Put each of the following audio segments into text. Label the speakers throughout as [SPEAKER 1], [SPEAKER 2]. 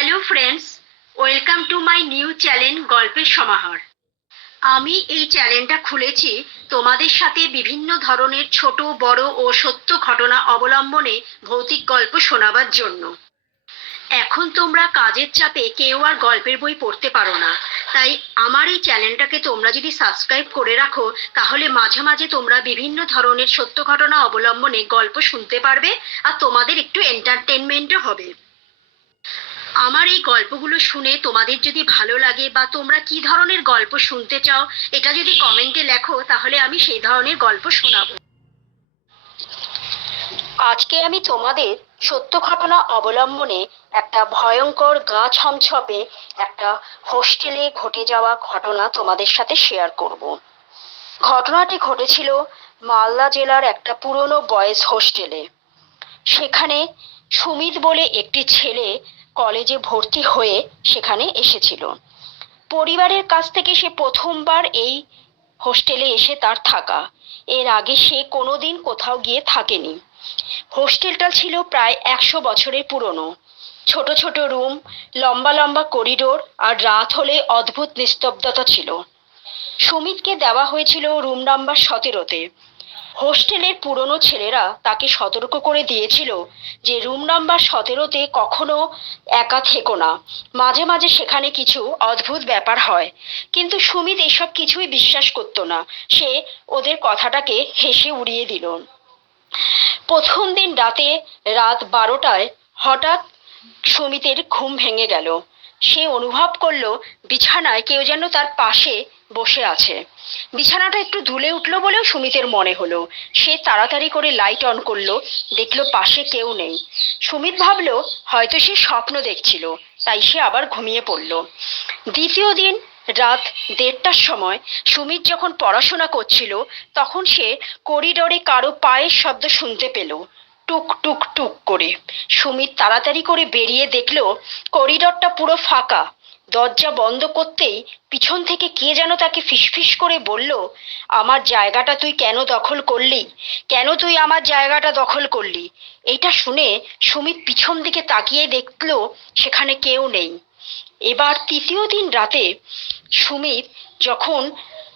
[SPEAKER 1] Hello friends, welcome to my new channel গল্পের সমাহার। আমি এই চ্যানেলটা খুলেছি তোমাদের সাথে বিভিন্ন ধরনের ছোট, বড় ও সত্য ঘটনা অবলম্বনে ভৌতিক গল্প শোনাবার জন্য। এখন তোমরা কাজের চাপে কেউ আর গল্পের বই পড়তে পারো না। তাই আমার এই চ্যানেলটাকে তোমরা যদি সাবস্ক্রাইব করে রাখো, তাহলে মাঝে মাঝে তোমরা বিভিন্ন ধরনের সত্য ঘটনা অবলম্বনে গল্প শুনতে পারবে আর তোমাদের একটু এন্টারটেনমেন্টও হবে। আমার এই গল্পগুলো শুনে তোমাদের যদি ভালো লাগে বা তোমরা কি ধরনের গল্প শুনতে চাও, এটা যদি কমেন্টে লেখো, তাহলে আমি সেই ধরনের গল্প শোনাবো। আজকে আমি তোমাদের সত্য ঘটনা অবলম্বনে একটা ভয়ঙ্কর গা ছমছপে একটা হোস্টেলে ঘটে যাওয়া ঘটনা তোমাদের সাথে শেয়ার করব। ঘটনাটি ঘটেছিল মালদা জেলার একটা পুরনো বয়েজ হোস্টেলে। সেখানে সুমিত বলে একটি ছেলে কলেজে ভর্তি হয়ে সেখানে এসেছিল। পরিবারের কাছ থেকে সে প্রথমবার এই হোস্টেলে এসে তার থাকা। এর আগে সে কোনোদিন কোথাও গিয়ে থাকেনি। হোস্টেলটা ছিল প্রায় একশো বছরের পুরনো। ছোট ছোট রুম, লম্বা লম্বা করিডোর আর রাত হলে অদ্ভুত নিস্তব্ধতা ছিল। সুমিতকে দেওয়া হয়েছিল রুম নাম্বার সতেরোতে। হোস্টেলের পুরনো ছেলেরা তাকে সতর্ক করে দিয়েছিল যে রুম নাম্বার সতেরোতে কখনো একা থেকো না। মাঝে মাঝে সেখানে কিছু অদ্ভুত ব্যাপার হয়। কিন্তু সুমিত এসব কিছুই বিশ্বাস করতো না। সে ওদের কথাটাকে হেসে উড়িয়ে দিল। প্রথম দিন রাতে রাত বারোটায় হঠাৎ সুমিতের ঘুম ভেঙে গেল। সে অনুভব করল, বিছানায় কেউ যেন তার পাশে বসে আছে। বিছানাটা একটু ধুলে উঠল বলেও সুমিতের মনে হলো। সে তাড়াতাড়ি করে লাইট অন করল, দেখল পাশে কেউ নেই। সুমিত ভাবলো, হয়তো সে স্বপ্ন দেখছিল, তাই সে আবার ঘুমিয়ে পড়ল। দ্বিতীয় দিন রাত দেড়টার সময় সুমিত যখন পড়াশোনা করছিল, তখন সে করিডোরে কারও পায়ের শব্দ শুনতে পেল। টুক টুক টুক করে। সুমিত তাড়াতাড়ি করে বেরিয়ে দেখল করিডোরটা পুরো ফাঁকা। দরজা বন্ধ করতেই পিছন থেকে কে যেন তাকে ফিসফিস করে বলল, আমার জায়গাটা তুই কেন দখল করলি? কেন তুই আমার জায়গাটা দখল করলি? এটা শুনে সুমিত পিছন দিকে তাকিয়ে দেখল সেখানে কেউ নেই। এবার তৃতীয় দিন রাতে সুমিত যখন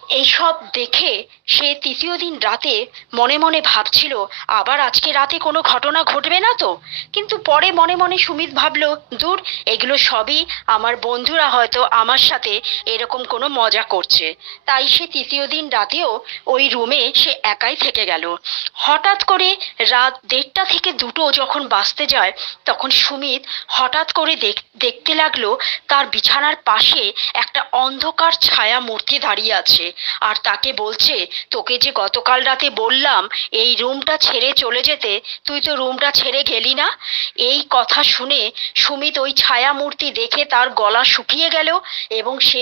[SPEAKER 1] এইসব দেখে সে তৃতীয় দিন রাতে মনে মনে ভাবছিল, আবার আজকে রাতে কোনো ঘটনা ঘটবে না তো? কিন্তু পরে মনে মনে সুমিত ভাবলো, দূর, এগুলো সবই আমার বন্ধুরা হয়তো আমার সাথে এরকম কোনো মজা করছে। তাই সে তৃতীয় দিন রাতেও ওই রুমে সে একাই থেকে গেল। হঠাৎ করে রাত দেড়টা থেকে দুটো যখন বাজতে যায়, তখন সুমিত হঠাৎ করে দেখ- দেখতে লাগল, তার বিছানার পাশে একটা অন্ধকার ছায়া মূর্তি দাঁড়িয়ে আছে। আর তাকে বলছে, তোকে যে গতকাল রাতে বললাম এই রুমটা ছেড়ে চলে যেতে, তুই তো রুমটা ছেড়ে গেলি না? এই কথা শুনে সুমিত ওই ছায়া মূর্তি দেখে তার গলা শুকিয়ে গেল এবং সে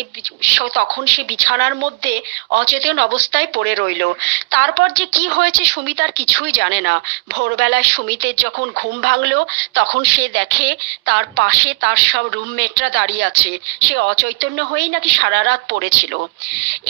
[SPEAKER 1] তখন সে বিছানার মধ্যে অচেতন অবস্থায় পড়ে রইল। তারপর যে কি হয়েছে সুমিত আর কিছুই জানে না। ভোরবেলায় সুমিতের যখন ঘুম ভাঙলো, তখন সে দেখে তার পাশে তার সব রুমমেটরা দাঁড়িয়ে আছে। সে অচৈতন্য হয়েই নাকি সারা রাত পড়েছিল।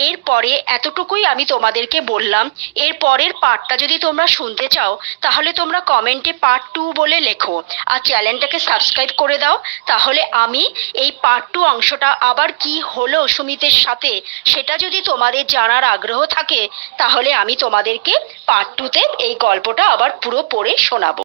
[SPEAKER 1] এরপরে এতটুকুই আমি তোমাদেরকে বললাম। এর পরের পার্টটা যদি তোমরা শুনতে চাও, তাহলে তোমরা কমেন্টে পার্ট টু বলে লেখো। আর চ্যানেলটাকে সাবস্ক্রাইব করে দাও। তাহলে আমি এই পার্ট টু অংশটা আবার কি হলো সুমিতের সাথে, সেটা যদি তোমাদের জানার আগ্রহ থাকে, তাহলে আমি তোমাদেরকে পার্ট টুতে এই গল্পটা আবার পুরো পড়ে শোনাবো।